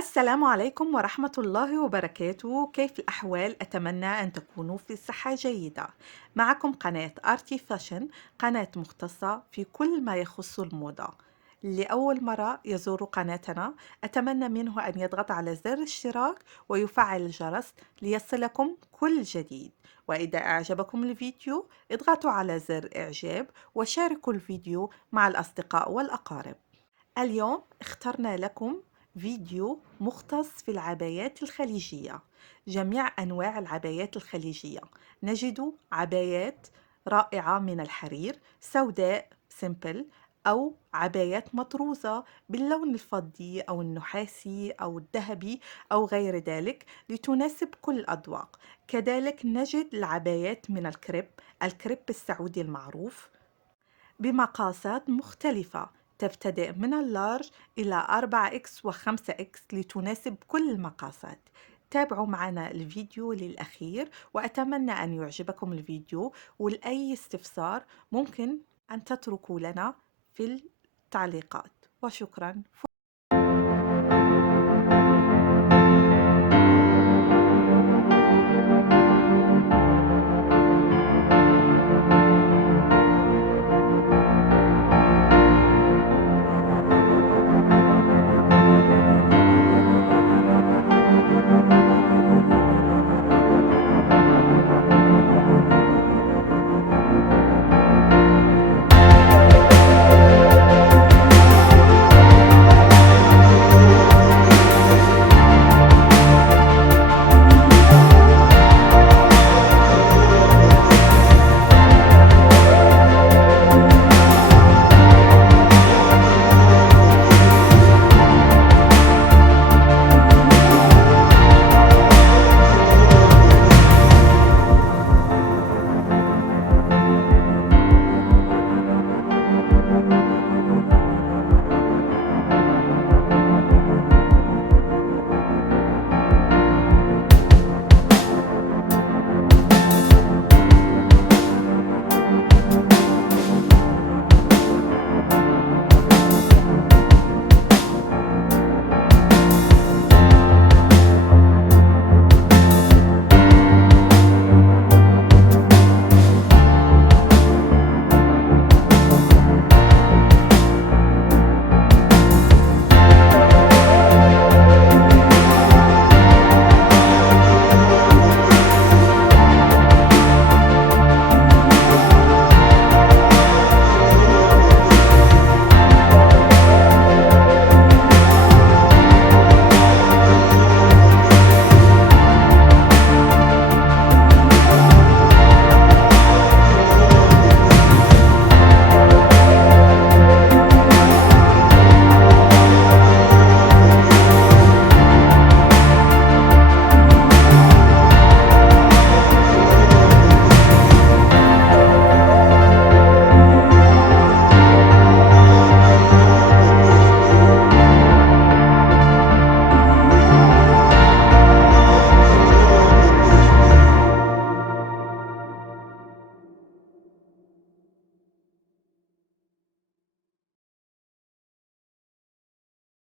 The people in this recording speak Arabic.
السلام عليكم ورحمة الله وبركاته. كيف الأحوال؟ أتمنى أن تكونوا في صحة جيدة. معكم قناة آرتي فاشن، قناة مختصة في كل ما يخص الموضة. لأول مرة يزور قناتنا أتمنى منه أن يضغط على زر الاشتراك ويفعل الجرس ليصلكم كل جديد. وإذا أعجبكم الفيديو اضغطوا على زر إعجاب وشاركوا الفيديو مع الأصدقاء والأقارب. اليوم اخترنا لكم فيديو مختص في العبايات الخليجية، جميع أنواع العبايات الخليجية. نجد عبايات رائعة من الحرير، سوداء سيمبل، أو عبايات مطروزة باللون الفضي أو النحاسي أو الذهبي أو غير ذلك لتناسب كل الأذواق. كذلك نجد العبايات من الكريب السعودي المعروف بمقاسات مختلفة، تبتدئ من اللارج إلى 4X و 5X لتناسب كل المقاسات. تابعوا معنا الفيديو للأخير وأتمنى أن يعجبكم الفيديو، ولأي استفسار ممكن أن تتركوا لنا في التعليقات. وشكرا.